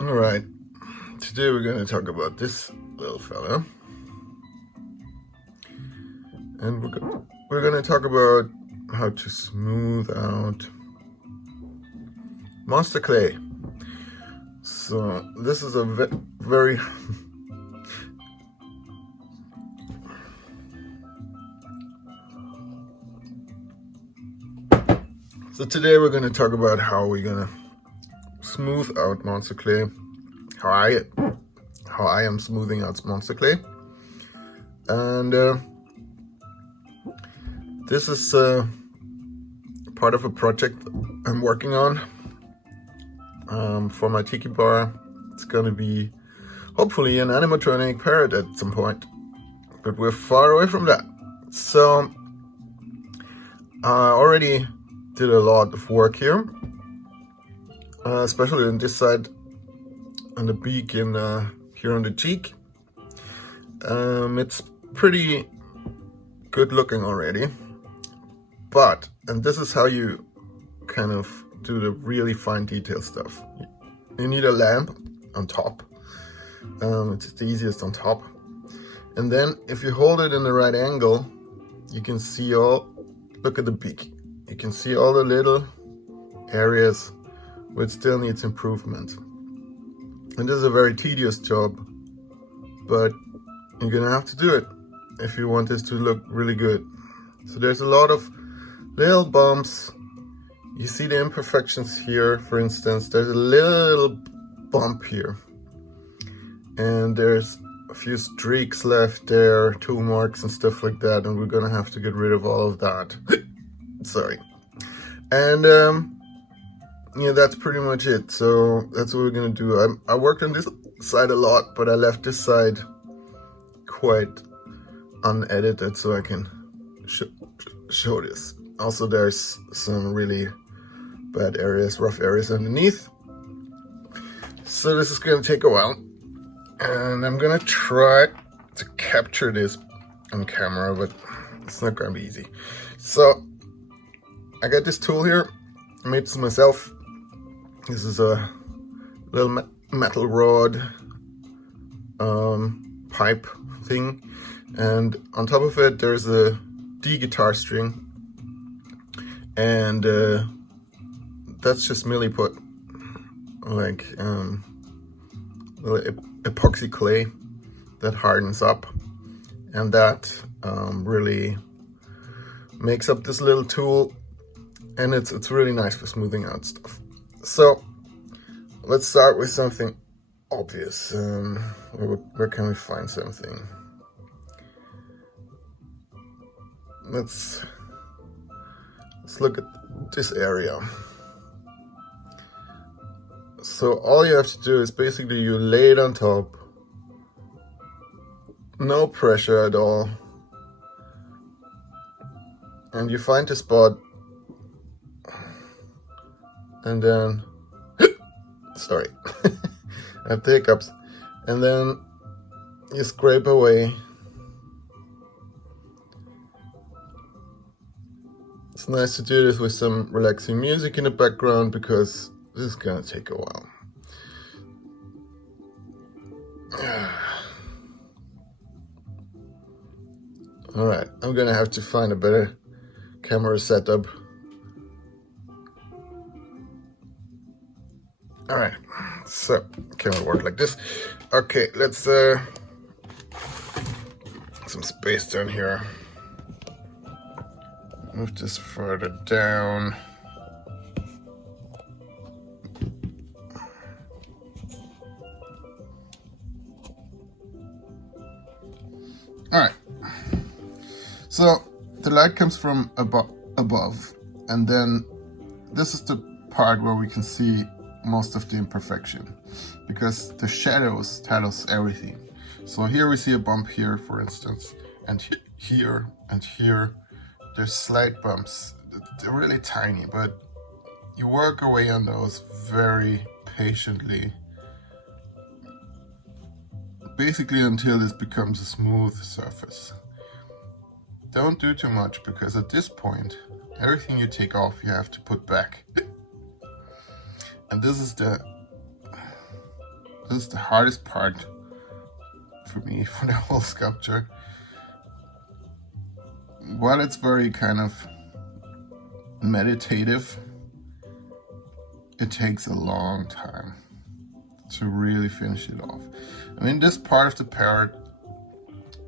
Alright, today we're going to talk about this little fella. And we're going to talk about how to smooth out monster clay. So this is a very So today we're going to talk about how we're going to smooth out monster clay, how I am smoothing out monster clay. And this is part of a project I'm working on for my tiki bar. It's going to be hopefully an animatronic parrot at some point, but we're far away from that. So I already did a lot of work here, especially on this side, on the beak and here on the cheek. It's pretty good looking already, but, and this is how you kind of do the really fine detail stuff. You need a lamp on top. It's the easiest on top, and then if you hold it in the right angle, you can see look at the beak. You can see all the little areas where it still needs improvement. And this is a very tedious job, but you're gonna have to do it if you want this to look really good. So there's a lot of little bumps. You see the imperfections here, for instance. There's a little bump here. And there's a few streaks left there, tool marks and stuff like that, and we're gonna have to get rid of all of that. Sorry. And yeah, that's pretty much it. So that's what we're gonna do. I worked on this side a lot, but I left this side quite unedited so I can show this. Also, there's some really bad areas, rough areas underneath. So this is gonna take a while, and I'm gonna try to capture this on camera, but it's not gonna be easy. So I got this tool here. I made this myself. This is a little metal rod pipe thing, and on top of it there's a D guitar string, and that's just merely put like little epoxy clay that hardens up, and that really makes up this little tool, and it's really nice for smoothing out stuff. So let's start with something obvious. Where can we find something? Let's look at this area. So all you have to do is basically you lay it on top, no pressure at all, and you find the spot, and then sorry, I have the hiccups, and then you scrape away. It's nice to do this with some relaxing music in the background, because this is gonna take a while. Alright, I'm gonna have to find a better camera setup. Alright, so camera work like this. Okay, let's some space down here. Move this further down. Alright, so the light comes from above, and then this is the part where we can see most of the imperfection, because the shadows tell us everything. So here we see a bump here, for instance, and here and here. There's slight bumps. They're really tiny, but you work away on those very patiently, basically until this becomes a smooth surface. Don't do too much, because at this point, everything you take off you have to put back. And this is the hardest part for me for the whole sculpture. While it's very kind of meditative, it takes a long time to really finish it off. I mean, this part of the parrot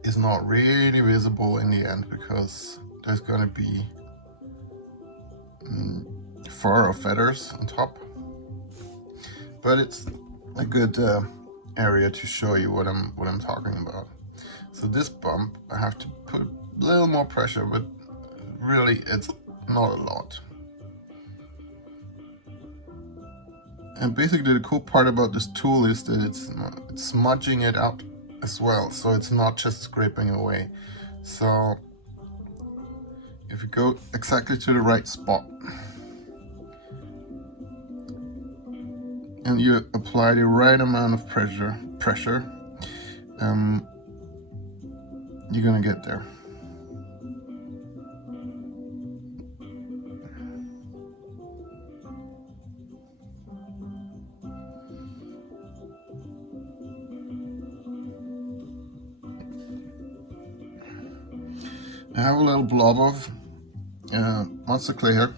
is not really visible in the end because there's gonna be fur or feathers on top, but it's a good area to show you what I'm talking about. So this bump, I have to put a little more pressure, but really it's not a lot. And basically the cool part about this tool is that it's smudging it out as well, so it's not just scraping away. So if you go exactly to the right spot and you apply the right amount of pressure, you're gonna get there. I have a little blob of monster clay here,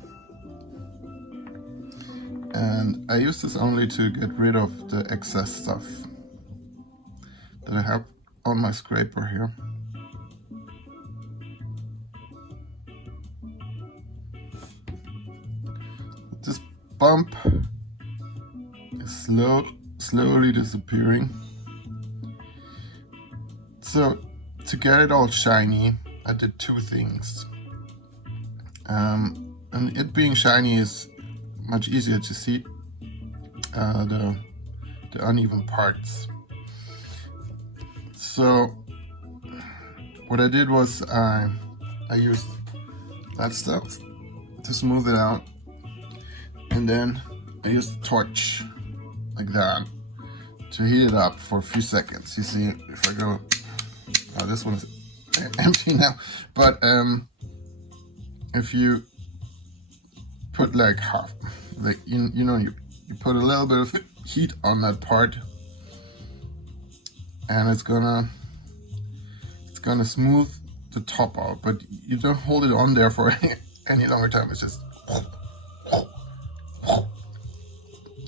and I use this only to get rid of the excess stuff that I have on my scraper here. This bump is slowly disappearing. So to get it all shiny, I did two things. And it being shiny is much easier to see the uneven parts. So what I did was I used that stuff to smooth it out, and then I used a torch like that to heat it up for a few seconds. You see, if I go, oh, this one's empty now, but if you put like half, like you put a little bit of heat on that part, and it's gonna smooth the top out, but you don't hold it on there for any longer time. It's just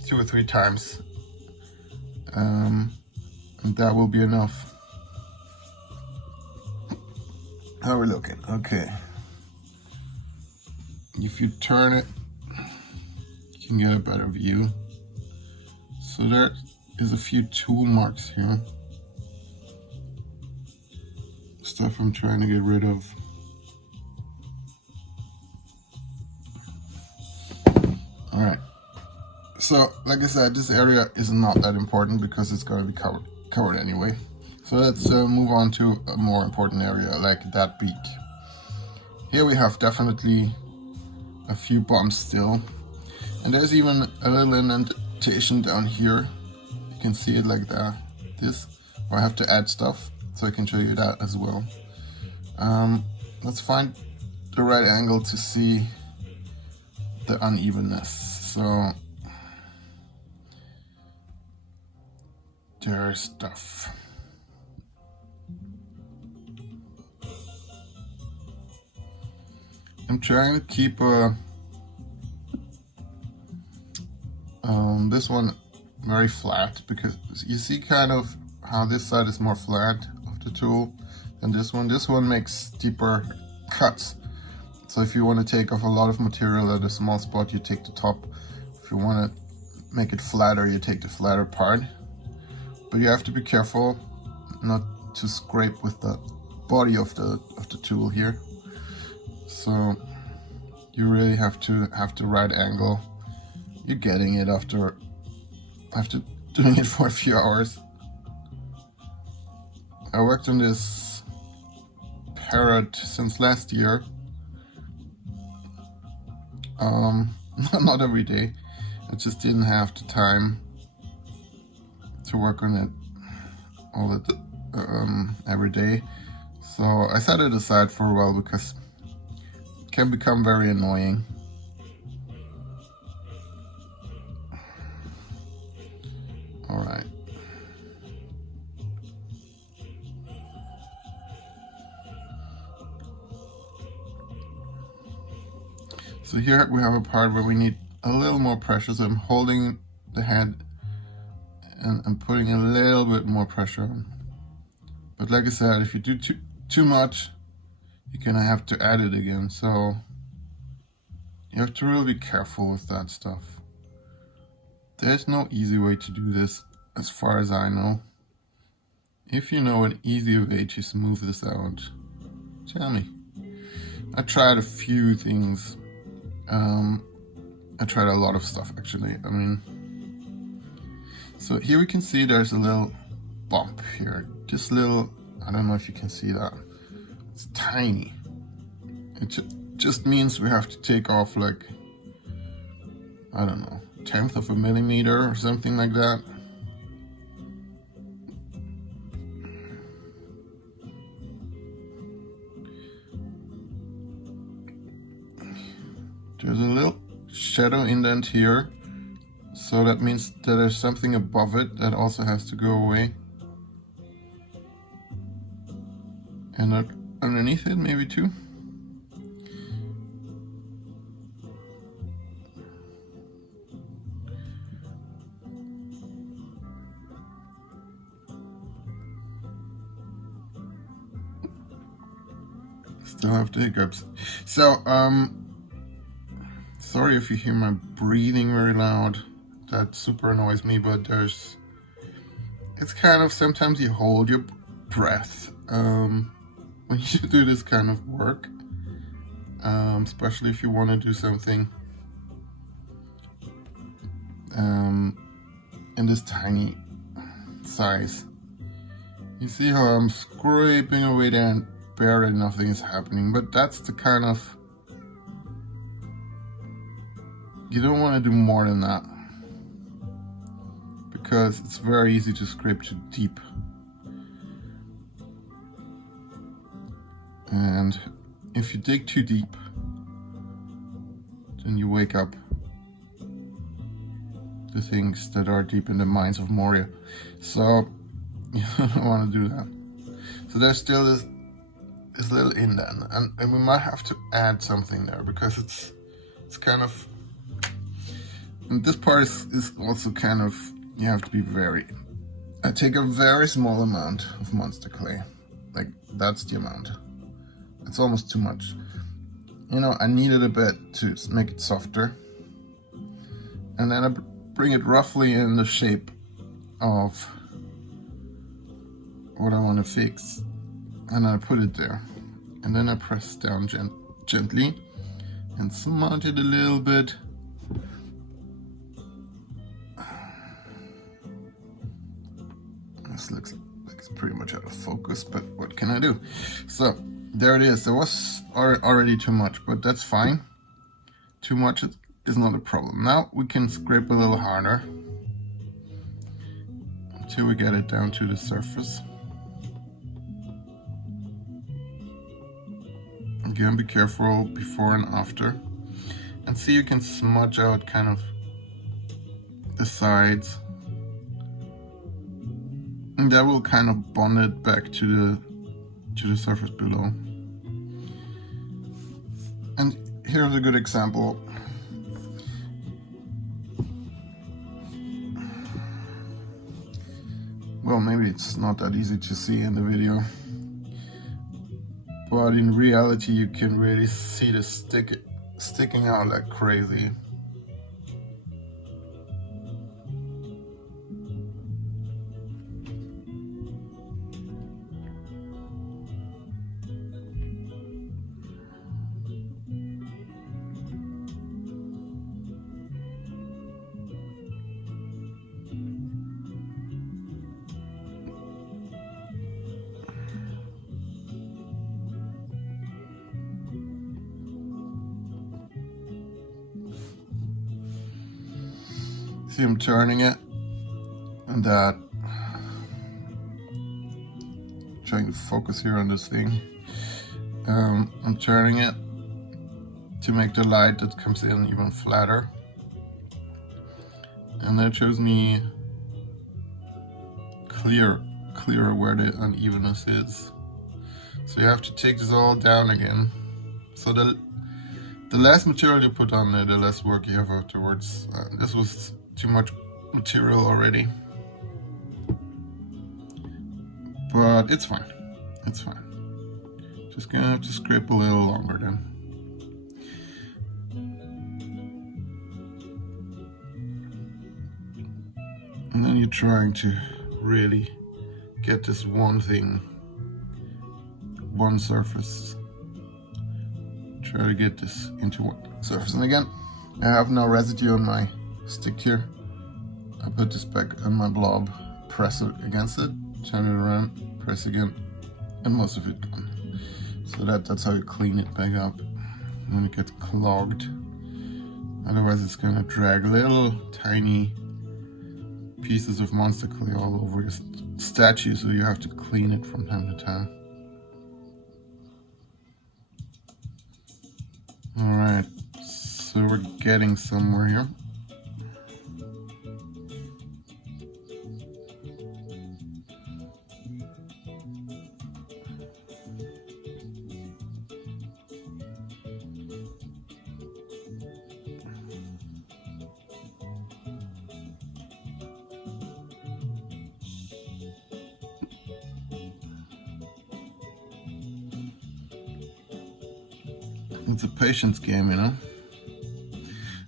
2 or 3 times, and that will be enough. How are we looking? Okay. If you turn it, you can get a better view. So there is a few tool marks here. Stuff I'm trying to get rid of. Alright. So, like I said, this area is not that important because it's going to be covered anyway. So let's move on to a more important area, like that beak. Here we have definitely a few bumps still, and there's even a little indentation down here. You can see it like that. Or I have to add stuff, so I can show you that as well. Let's find the right angle to see the unevenness. So there's stuff. I'm trying to keep this one very flat, because you see kind of how this side is more flat of the tool than this one. This one makes deeper cuts. So if you want to take off a lot of material at a small spot, you take the top. If you want to make it flatter, you take the flatter part. But you have to be careful not to scrape with the body of the tool here. So you really have to have the right angle. You're getting it after doing it for a few hours. I worked on this parrot since last year. Not every day. I just didn't have the time to work on it every day. So I set it aside for a while because it can become very annoying. All right. So here we have a part where we need a little more pressure. So I'm holding the head and I'm putting a little bit more pressure on. But like I said, if you do too much, you're gonna have to add it again. So you have to really be careful with that stuff. There's no easy way to do this as far as I know. If you know an easy way to smooth this out, tell me. I tried a few things. I tried a lot of stuff actually. I mean, so here we can see there's a little bump here. Just little, I don't know if you can see that. It's tiny. It just means we have to take off like, I don't know, 1/10 of a millimeter or something like that. There's a little shadow indent here, so that means that there's something above it that also has to go away. And underneath it maybe too. Still have the hiccups. So, sorry if you hear my breathing very loud. That super annoys me, but it's kind of, sometimes you hold your breath when you do this kind of work, especially if you want to do something in this tiny size. You see how I'm scraping away there and barely nothing is happening, but that's the kind of, you don't want to do more than that, because it's very easy to scrape too deep. And if you dig too deep, then you wake up the things that are deep in the mines of Moria. So you don't want to do that. So there's still this little indent, and we might have to add something there, because it's kind of, and this part is also kind of, you have to be very, I take a very small amount of monster clay, like that's the amount. It's almost too much. You know, I needed a bit to make it softer, and then I bring it roughly in the shape of what I want to fix, and I put it there, and then I press down gently and smudge it a little bit. This looks like it's pretty much out of focus, but what can I do? So there it is. There was already too much, but that's fine. Too much is not a problem. Now we can scrape a little harder until we get it down to the surface. Again, be careful before and after. And see, you can smudge out kind of the sides. And that will kind of bond it back to the surface below. And here's a good example. Well, maybe it's not that easy to see in the video, but in reality you can really see the sticking out like crazy. See, I'm turning it, and that, trying to focus here on this thing. I'm turning it to make the light that comes in even flatter, and that shows me clearer where the unevenness is. So you have to take this all down again. So the less material you put on there, the less work you have afterwards. This was too much material already. But it's fine. It's fine. Just gonna have to scrape a little longer then. And then you're trying to really get this one thing, one surface. Try to get this into one surface. And again, I have no residue on my stick here. I put this back on my blob, press it against it, turn it around, press again, and most of it gone. So that's how you clean it back up when it gets clogged. Otherwise it's gonna drag little tiny pieces of monster clay all over your statue, so you have to clean it from time to time. Alright, so we're getting somewhere here. It's a patience game, you know.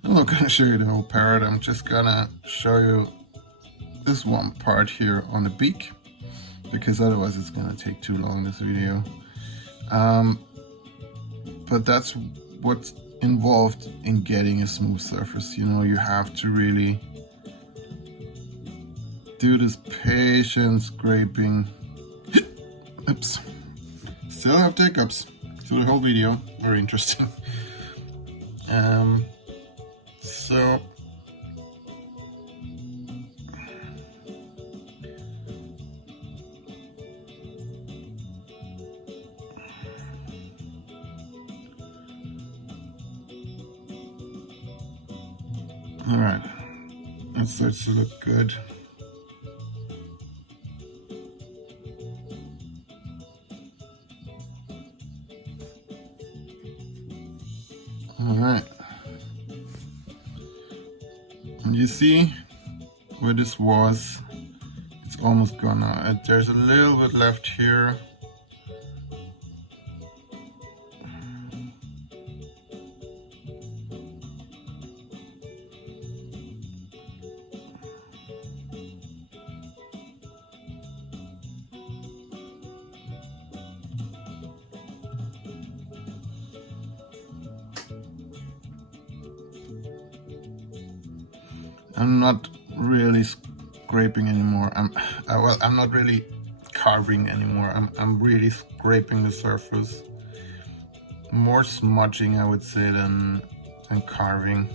I'm not gonna show you the whole parrot, I'm just gonna show you this one part here on the beak, because otherwise it's gonna take too long, this video. But that's what's involved in getting a smooth surface, you know. You have to really do this patient scraping. Oops. Still have hiccups through the whole video. Very interesting. So all right, that starts to look good. All right, and you see where this was, it's almost gone now. There's a little bit left here. I'm not really scraping anymore. I'm not really carving anymore. I'm really scraping the surface. More smudging, I would say, than carving.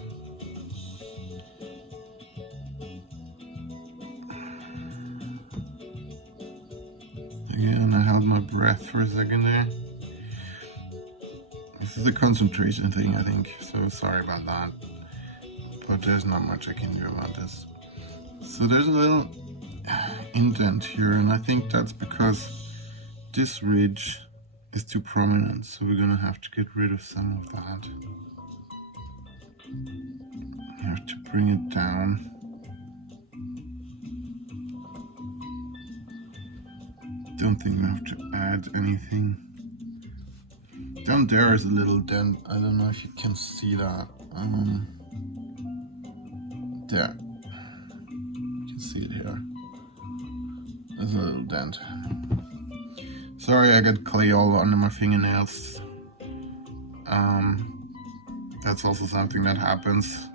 Again, I held my breath for a second there. This is a concentration thing, I think, so sorry about that. But there's not much I can do about this. So there's a little indent here, and I think that's because this ridge is too prominent, so we're gonna have to get rid of some of that. You have to bring it down. Don't think we have to add anything. Down there is a little dent. I don't know if you can see that. There. You can see it here. There's a little dent. Sorry, I got clay all under my fingernails. That's also something that happens.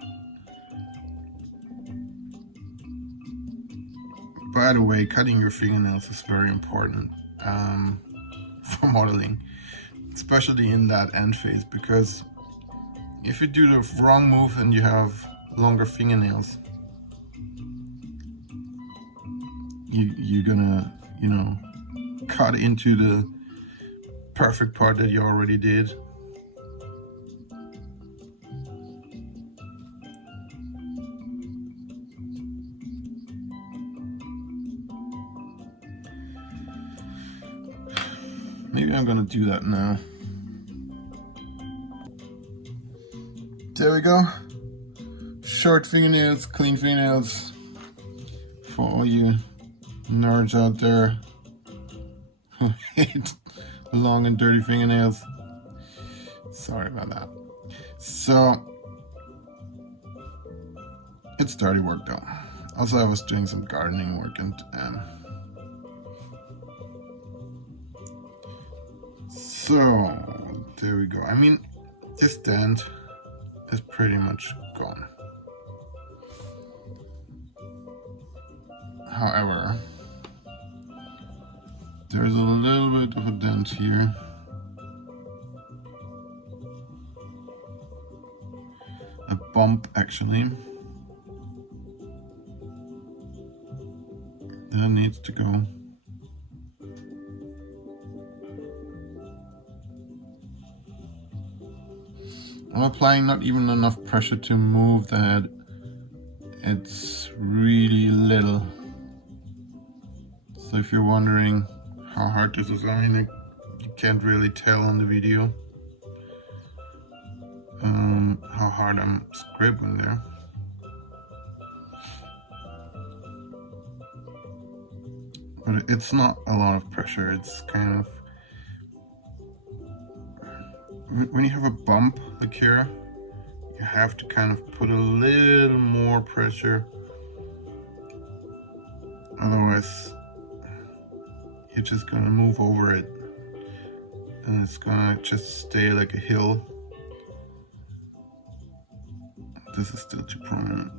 By the way, cutting your fingernails is very important for modeling, especially in that end phase, because if you do the wrong move and you have longer fingernails, you're gonna, you know, cut into the perfect part that you already did. Maybe I'm gonna do that now. There we go. Short fingernails, clean fingernails. For all you nerds out there who hate long and dirty fingernails. Sorry about that. So, it's dirty work though. Also, I was doing some gardening work and so there we go. I mean, this dent is pretty much gone. However, there's a little bit of a dent here. A bump actually. That needs to go. I'm applying not even enough pressure to move the head. It's really little. So if you're wondering how hard this is, I mean, you can't really tell on the video how hard I'm scribbling there. But it's not a lot of pressure. It's kind of, when you have a bump like here, you have to kind of put a little more pressure. Otherwise, you're just gonna move over it and it's gonna just stay like a hill. This is still too prominent.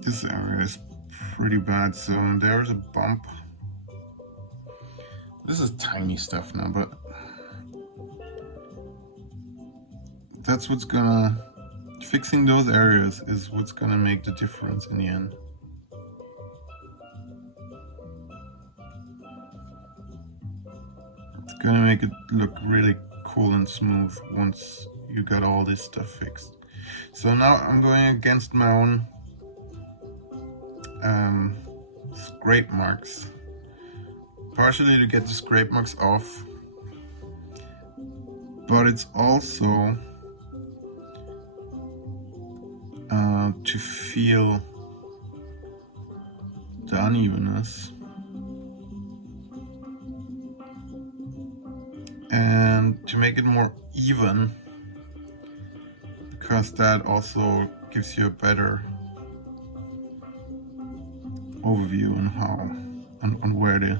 This area is pretty bad, so there's a bump. This is tiny stuff now, but that's what's gonna, fixing those areas is what's gonna make the difference in the end. It's gonna make it look really cool and smooth once you got all this stuff fixed. So now I'm going against my own scrape marks, partially to get the scrape marks off, but it's also to feel the unevenness and to make it more even, because that also gives you a better overview on how on where the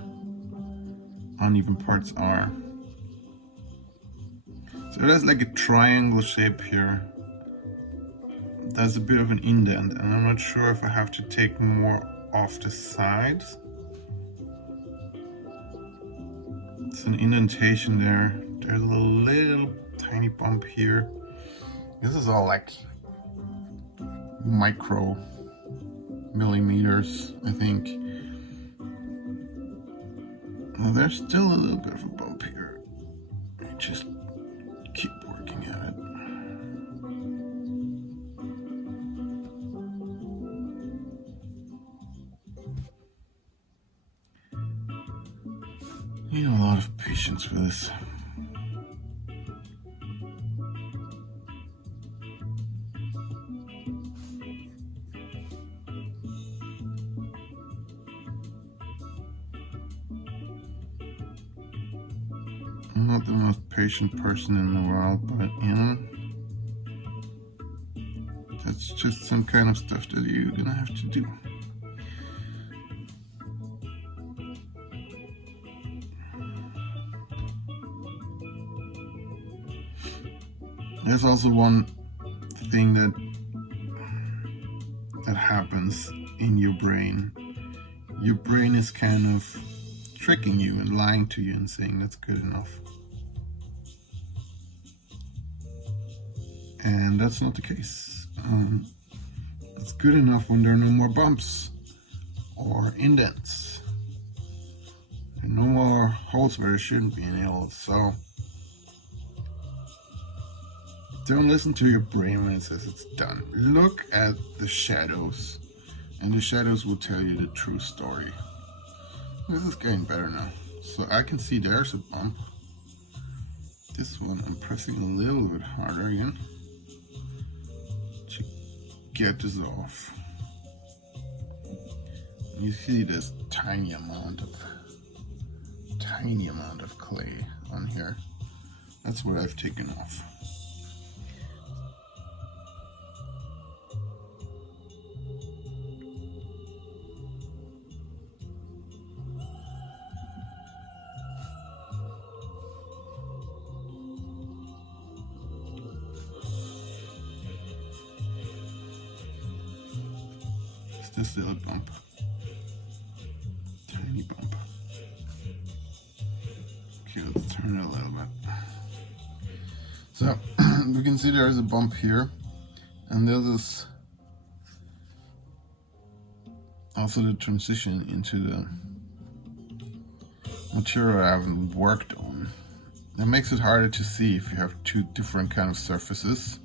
uneven parts are. So there's like a triangle shape here. There's a bit of an indent, and I'm not sure if I have to take more off the sides. It's an indentation there. There's a little tiny bump here. This is all like micro millimeters, I think. Well, there's still a little bit of a bump here. I just keep working at it. You need a lot of patience for this. I'm not the most patient person in the world, but you know, that's just some kind of stuff that you're gonna have to do. There's also one thing that happens in your brain. Your brain is kind of tricking you and lying to you and saying that's good enough. And that's not the case. It's good enough when there are no more bumps or indents. There are no more holes where there shouldn't be any holes. So don't listen to your brain when it says it's done. Look at the shadows. and the shadows will tell you the true story. This is getting better now. So I can see there's a bump. This one I'm pressing a little bit harder again to get this off. You see this tiny amount of clay on here. That's what I've taken off. It's this little bump. Tiny bump. Okay, let's turn it a little bit. So we can see there's a bump here, and there's also the transition into the material I haven't worked on. That makes it harder to see if you have two different kind of surfaces.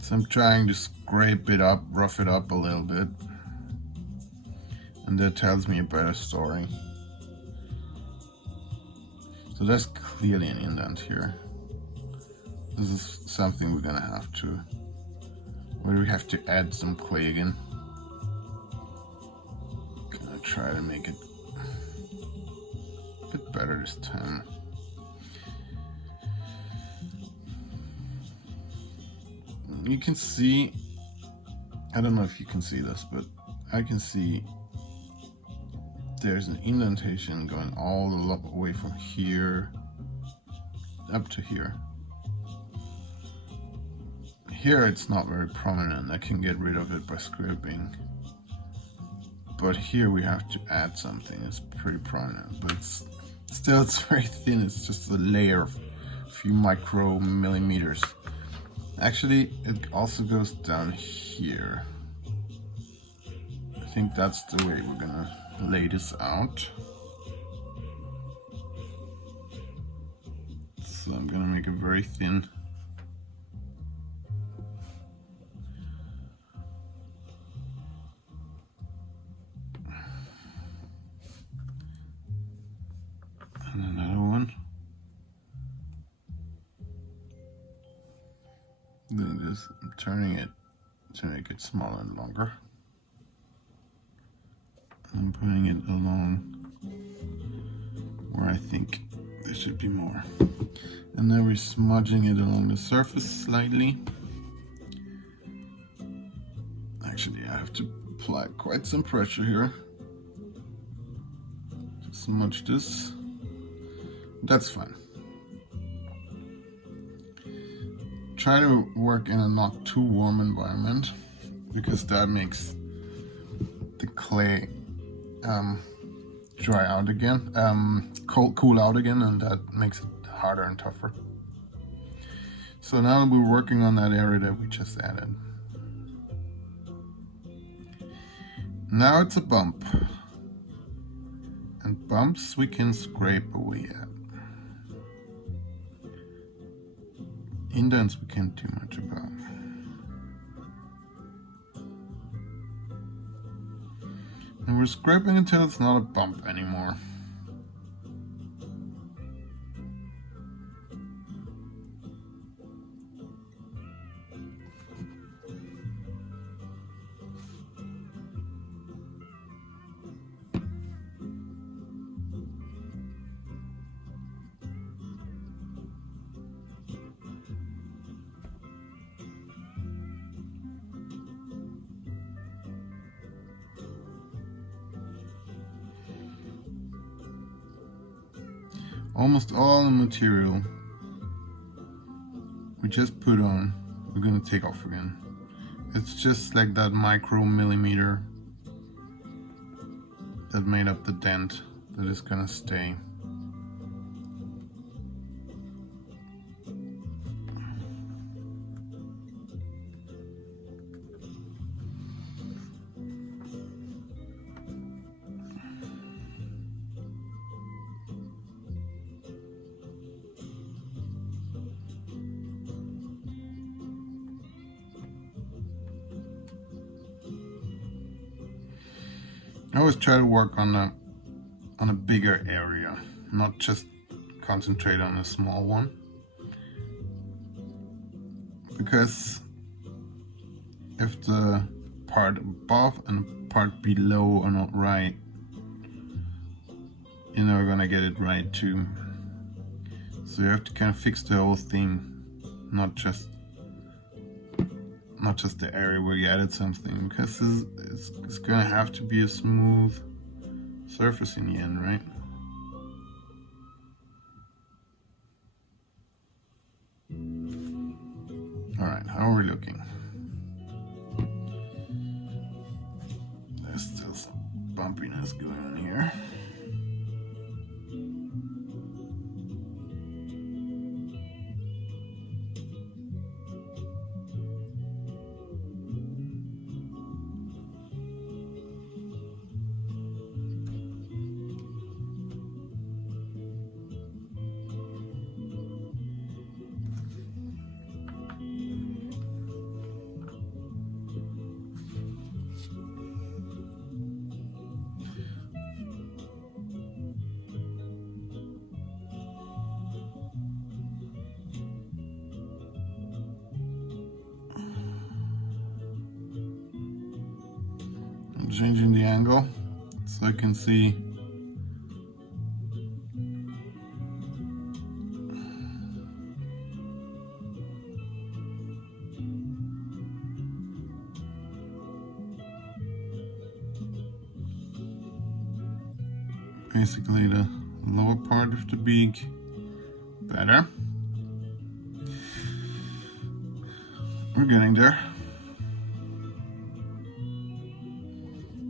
So I'm trying to scrape it up, rough it up a little bit, and that tells me a better story. So there's clearly an indent here. This is something we're gonna have to, where we have to add some clay again. Gonna try to make it a bit better this time. You can see, I don't know if you can see this, but I can see there's an indentation going all the way from here up to here. Here it's not very prominent. I can get rid of it by scraping. But here we have to add something. It's pretty prominent, but it's still, it's very thin. It's just a layer of a few micromillimeters. Actually, it also goes down here. I think that's the way we're gonna lay this out. So I'm gonna make it very thin. And another one. Doing this, I'm turning it to make it smaller and longer. I'm putting it along where I think there should be more. And then we're smudging it along the surface slightly. Actually, I have to apply quite some pressure here to smudge this. That's fine. Try to work in a not too warm environment, because that makes the clay dry out again, cool out again, and that makes it harder and tougher. So now we're working on that area that we just added. Now it's a bump, and bumps we can scrape away at. Indents we can't do much about. And we're scraping until it's not a bump anymore. Almost all the material we just put on, we're gonna take off again. It's just like that micromillimeter that made up the dent that is gonna stay. I always try to work on a bigger area, not just concentrate on a small one, because if the part above and the part below are not right, you're never gonna get it right too. So you have to kind of fix the whole thing, not just the area where you added something, because it's gonna have to be a smooth surface in the end, right? Alright, how are we looking? There's still some bumpiness going on here. Changing the angle so I can see basically the lower part of the beak better. We're getting there.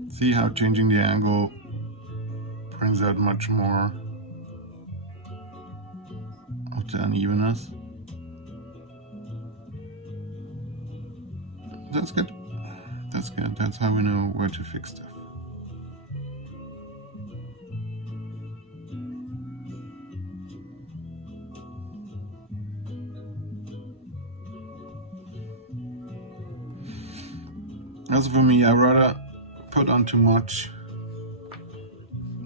See how changing the angle brings out much more of the unevenness. That's good. That's good. That's how we know where to fix stuff. As for me, I rather put on too much,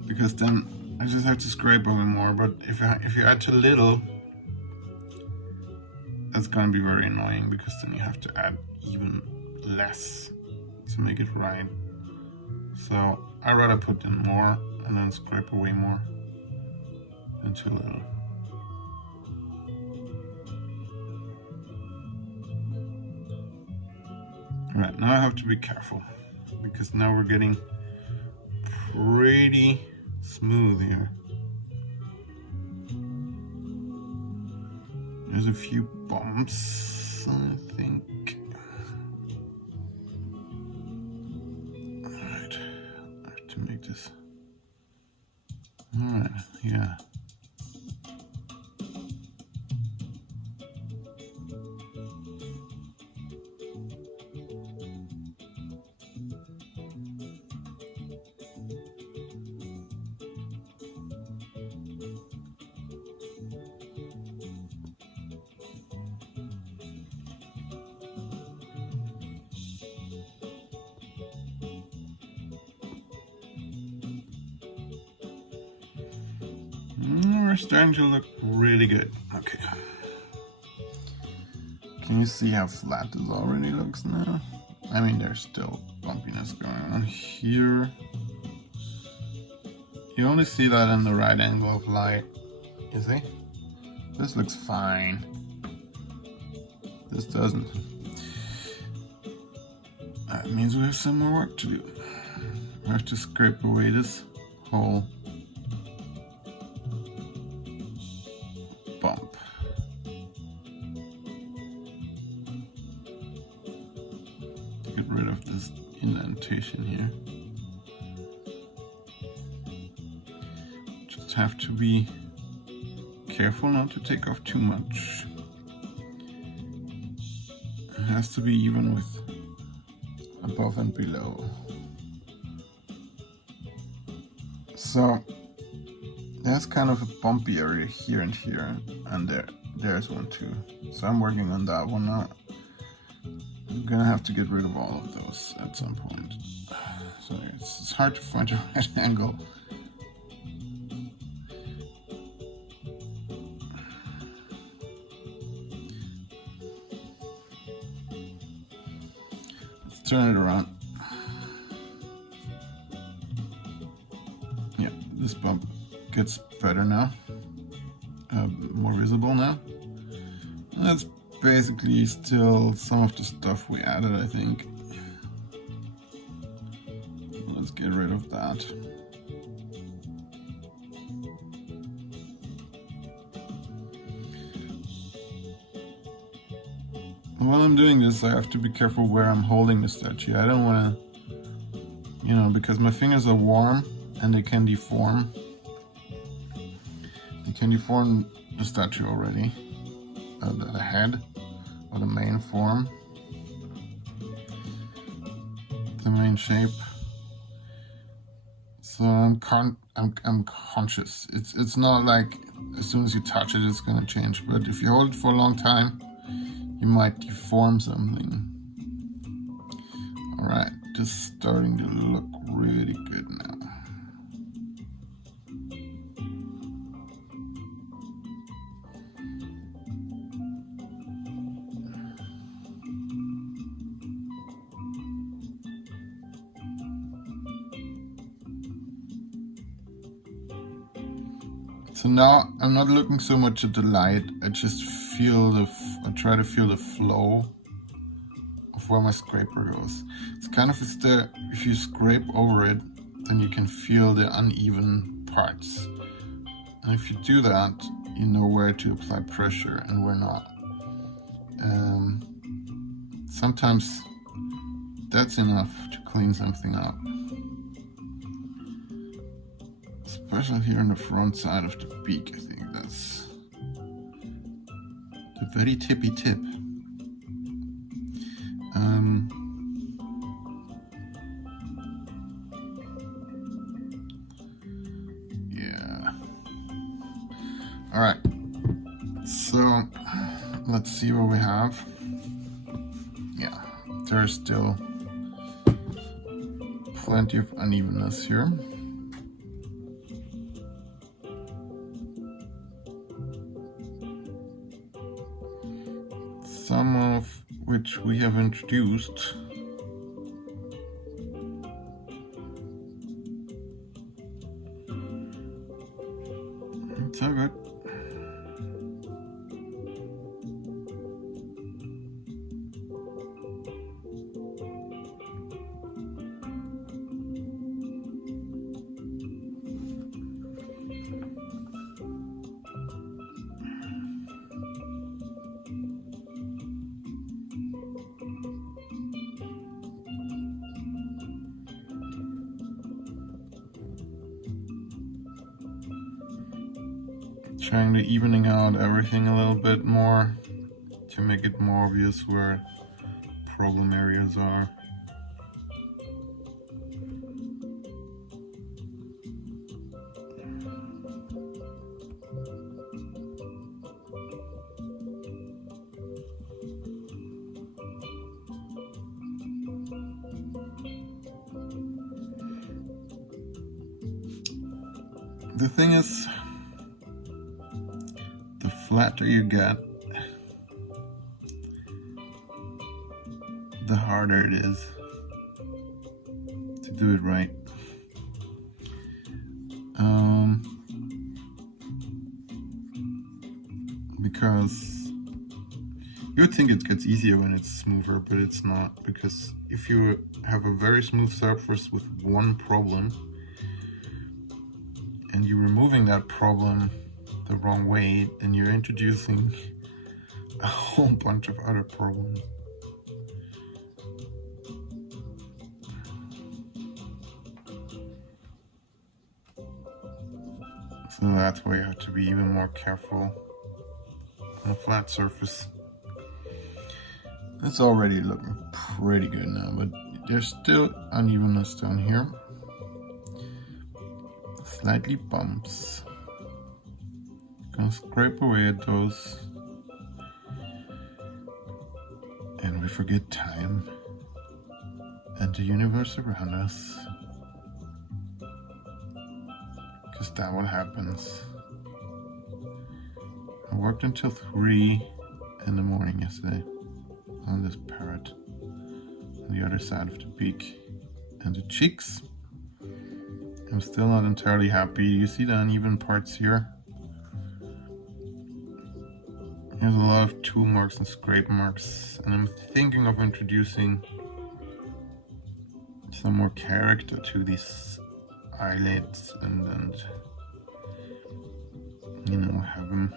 because then I just have to scrape away more. But if you add too little, that's gonna be very annoying, because then you have to add even less to make it right. So I rather put in more and then scrape away more than too little. Alright, now I have to be careful, because now we're getting pretty smooth here. There's a few bumps, I think. Alright, I have to make this. Alright, yeah. We're starting to look really good. Okay. Can you see how flat this already looks now? I mean, there's still bumpiness going on here. You only see that in the right angle of light. You see? This looks fine. This doesn't. That means we have some more work to do. We have to scrape away this whole bump. Get rid of this indentation here. Just have to be careful not to take off too much. It has to be even with above and below. So there's kind of a bumpy area here and here, and there's one too. So I'm working on that one now. I'm gonna have to get rid of all of those at some point. So it's hard to find a right angle. Let's turn it around. Yeah, this bump gets better now. More visible now. That's basically still some of the stuff we added, I think. Let's get rid of that. While I'm doing this, I have to be careful where I'm holding the statue. I don't want to, because my fingers are warm and they can deform. They can deform the statue already, the head or the main form, the main shape. So I'm conscious. It's not like as soon as you touch it, it's gonna change. But if you hold it for a long time, you might deform something. All right, this is starting to look really good now. So now I'm not looking so much at the light. I just I try to feel the flow of where my scraper goes. It's kind of if you scrape over it, then you can feel the uneven parts. And if you do that, you know where to apply pressure and where not. Sometimes that's enough to clean something up. Especially here on the front side of the beak, I think that's the very tippy tip. Yeah. All right. So let's see what we have. Yeah, there's still plenty of unevenness here. Some of which we have introduced. It's all good. Trying to evening out everything a little bit more to make it more obvious where problem areas are. The thing is, the flatter you get, the harder it is to do it right. Because you would think it gets easier when it's smoother, but it's not, because if you have a very smooth surface with one problem and you're removing that problem the wrong way, then you're introducing a whole bunch of other problems. So that's why you have to be even more careful on a flat surface. It's already looking pretty good now, but there's still unevenness down here. Slightly bumps. Gonna scrape away at those. and we forget time and the universe around us, because that's what happens. I worked until 3 in the morning yesterday on this parrot on the other side of the beak and the cheeks. I'm still not entirely happy. You see the uneven parts here? There's a lot of tool marks and scrape marks, and I'm thinking of introducing some more character to these eyelids and you know, have them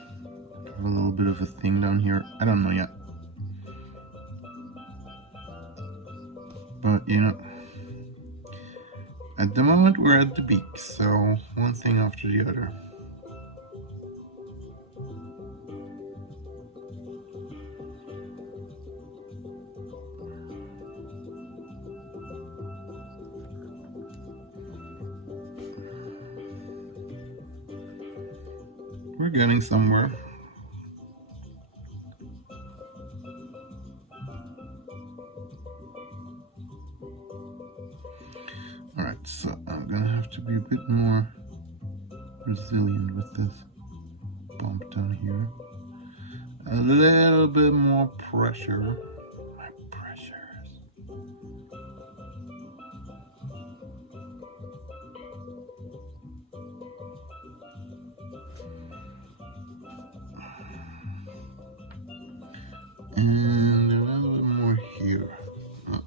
have a little bit of a thing down here. I don't know yet, but you know, at the moment we're at the beak, so one thing after the other. We're getting somewhere. Alright, so I'm gonna have to be a bit more resilient with this bump down here. A little bit more pressure. My pressures. And a little bit more here. Oh.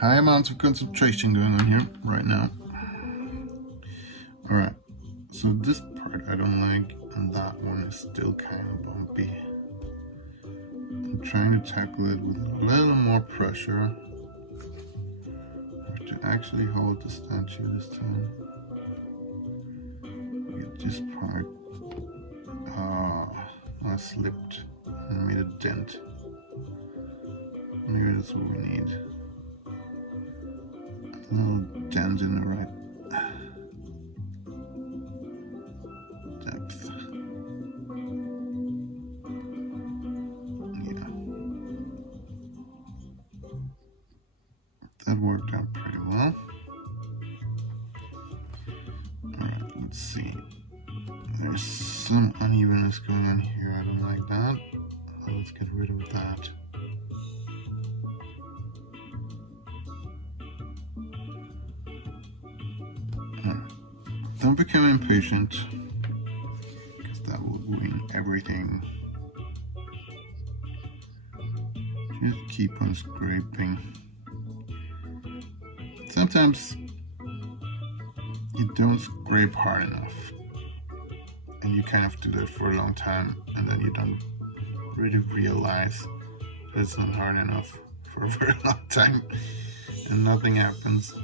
High amounts of concentration going on here right now. Alright, so this part I don't like, and that one is still kind of bumpy. I'm trying to tackle it with a little more pressure. I have to actually hold the statue this time. Get this part. I slipped and made a dent. Maybe that's what we need. A little dent in the right depth. Yeah. That worked out pretty well. Alright, let's see. There's some unevenness going on here. I don't like that. Let's get rid of that. Don't become impatient, because that will ruin everything. Just keep on scraping. Sometimes you don't scrape hard enough, and you kind of do that for a long time, and then you don't really realize that it's not hard enough for a very long time, and nothing happens.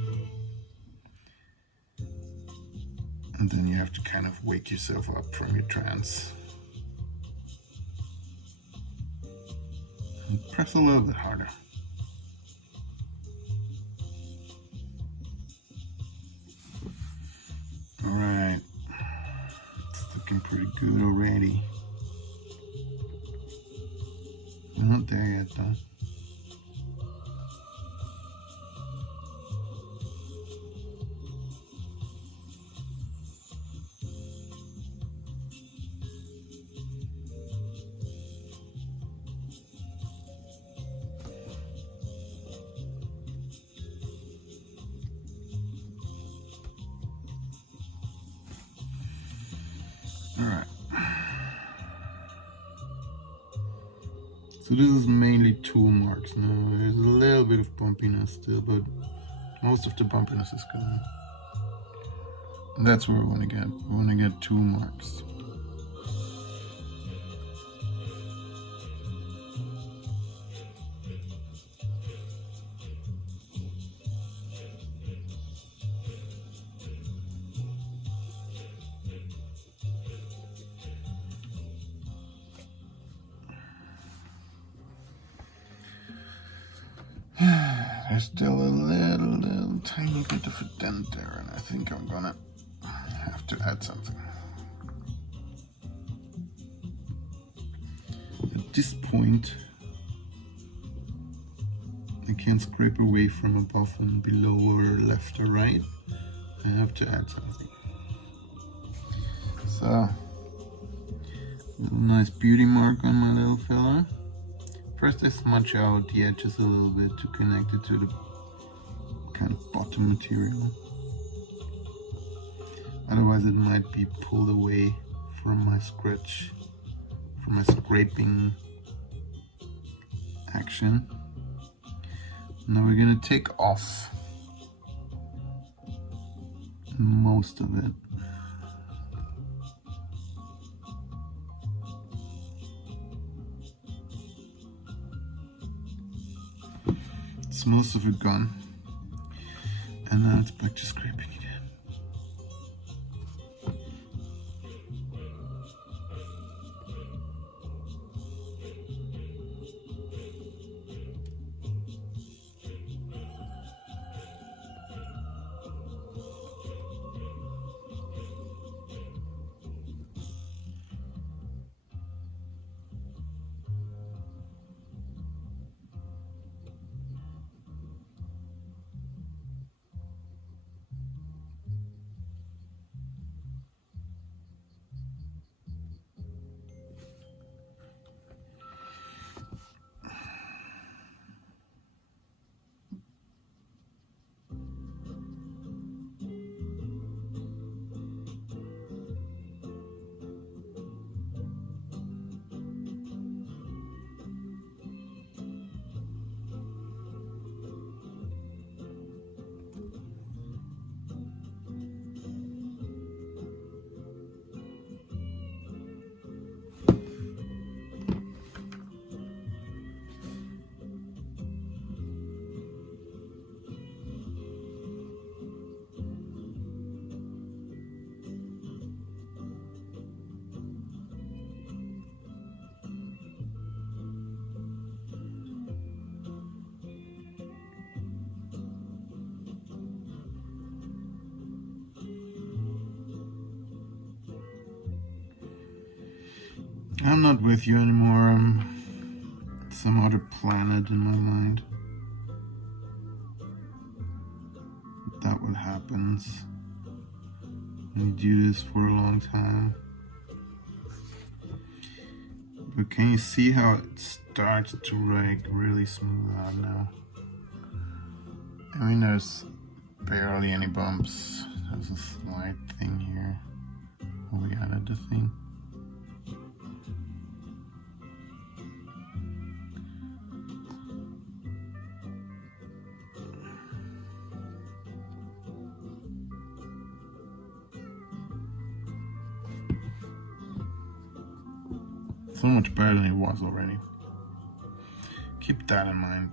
And then you have to kind of wake yourself up from your trance. And press a little bit harder. Alright. It's looking pretty good already. We're not there yet though. Alright. So this is mainly tool marks now. There's a little bit of bumpiness still, but most of the bumpiness is gone. That's where we want to get. We want to get 2 marks. There's still a little tiny bit of a dent there, and I think I'm gonna have to add something. At this point, I can't scrape away from above and below or left or right. I have to add something. So, a little nice beauty mark on my little fella. First I smudge out the edges a little bit to connect it to the kind of bottom material. Otherwise it might be pulled away from my scratch, from my scraping action. Now we're gonna take off most of it. It's most of it gone, and now it's back to scraping again. I'm not with you anymore. I'm some other planet in my mind. That what happens when you do this for a long time. But can you see how it starts to like really smooth out now? I mean, there's barely any bumps. There's a slight thing here where we added the thing. So much better than it was already. Keep that in mind.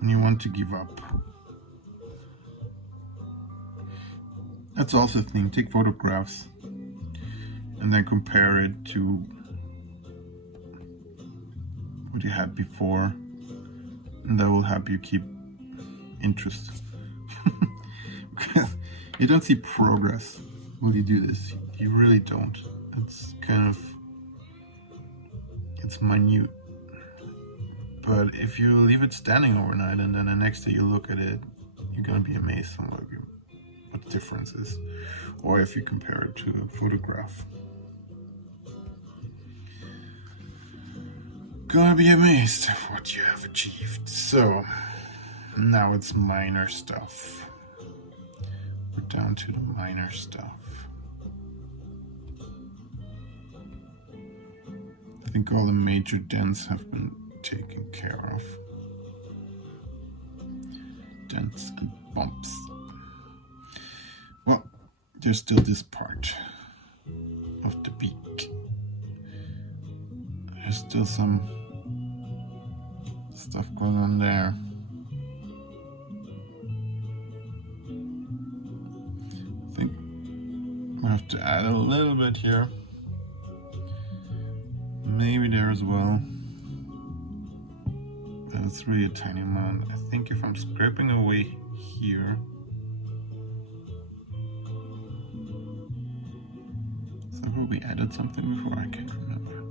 When you want to give up. That's also a thing. Take photographs and then compare it to what you had before, and that will help you keep interest. Because you don't see progress when you do this. You really don't. It's kind of, it's minute. But if you leave it standing overnight and then the next day you look at it, you're gonna be amazed on what the difference is. Or if you compare it to a photograph. Gonna be amazed at what you have achieved. So, now it's minor stuff. We're down to the minor stuff. I think all the major dents have been taken care of. Dents and bumps. there's still this part of the beak. There's still some stuff going on there. I think I have to add a little bit here. Maybe there as well. But it's really a tiny amount. I think if I'm scraping away here, so I probably added something before, I can't remember.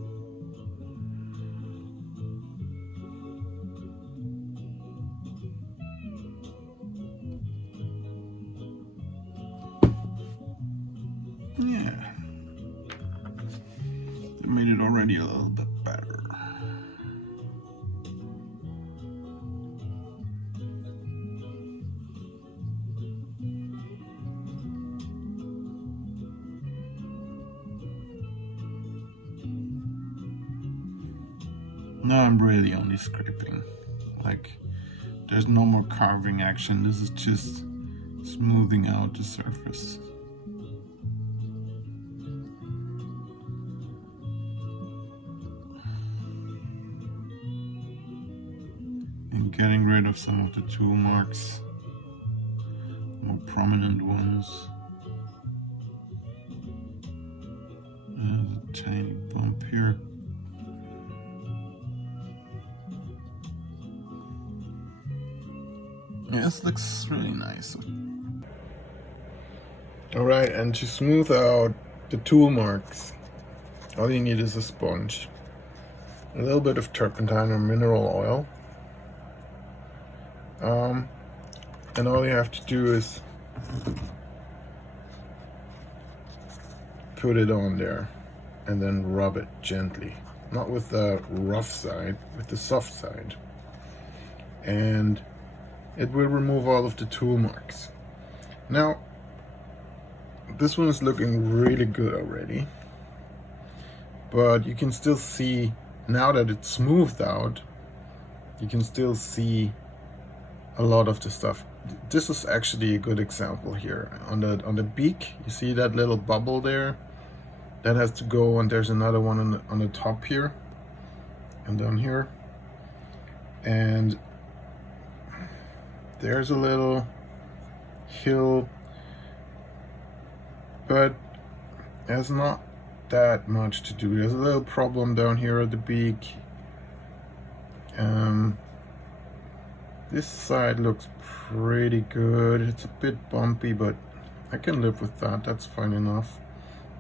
Yeah, that made it already a little bit better. Now I'm really only scraping. Like, there's no more carving action. This is just smoothing out the surface. And getting rid of some of the tool marks, more prominent ones. There's a tiny bump here. Yeah, this looks really nice. Alright, and to smooth out the tool marks, all you need is a sponge, a little bit of turpentine or mineral oil, and all you have to do is put it on there and then rub it gently, not with the rough side, with the soft side, and it will remove all of the tool marks. Now, this one is looking really good already, but you can still see, now that it's smoothed out, you can still see a lot of the stuff. This is actually a good example here. On the beak, you see that little bubble there? That has to go, and there's another one on the top here, and down here. And there's a little hill, but there's not that much to do. There's a little problem down here at the beak. This side looks pretty good. It's a bit bumpy, but I can live with that. That's fine enough.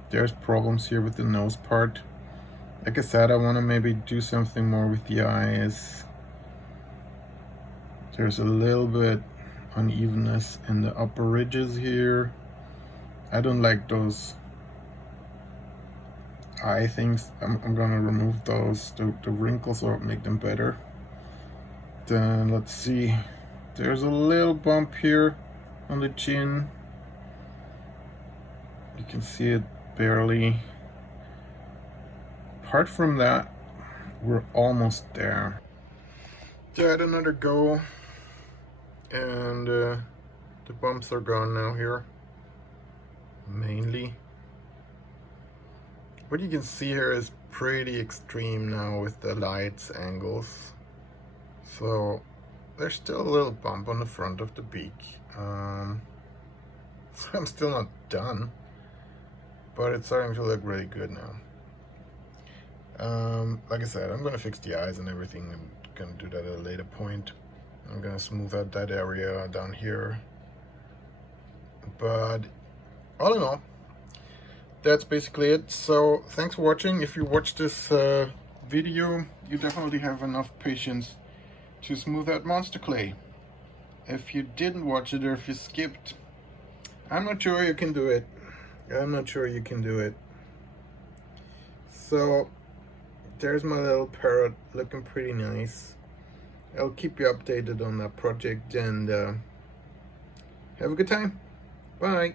There's problems here with the nose part. Like I said, I want to maybe do something more with the eyes. There's a little bit unevenness in the upper ridges here. I don't like those eye things. I'm gonna remove those, the wrinkles, or make them better. Then let's see, there's a little bump here on the chin. You can see it barely. Apart from that, we're almost there. Yeah, I had another go, and the bumps are gone now here, mainly. What you can see here is pretty extreme now with the lights angles. So there's still a little bump on the front of the beak. So I'm still not done, but it's starting to look really good now. Like I said, I'm gonna fix the eyes and everything. I'm gonna do that at a later point. I'm gonna smooth out that area down here. But all in all, that's basically it. So thanks for watching. If you watched this video, you definitely have enough patience to smooth out monster clay. If you didn't watch it, or if you skipped, I'm not sure you can do it. I'm not sure you can do it. So there's my little parrot looking pretty nice. I'll keep you updated on that project, and have a good time. Bye.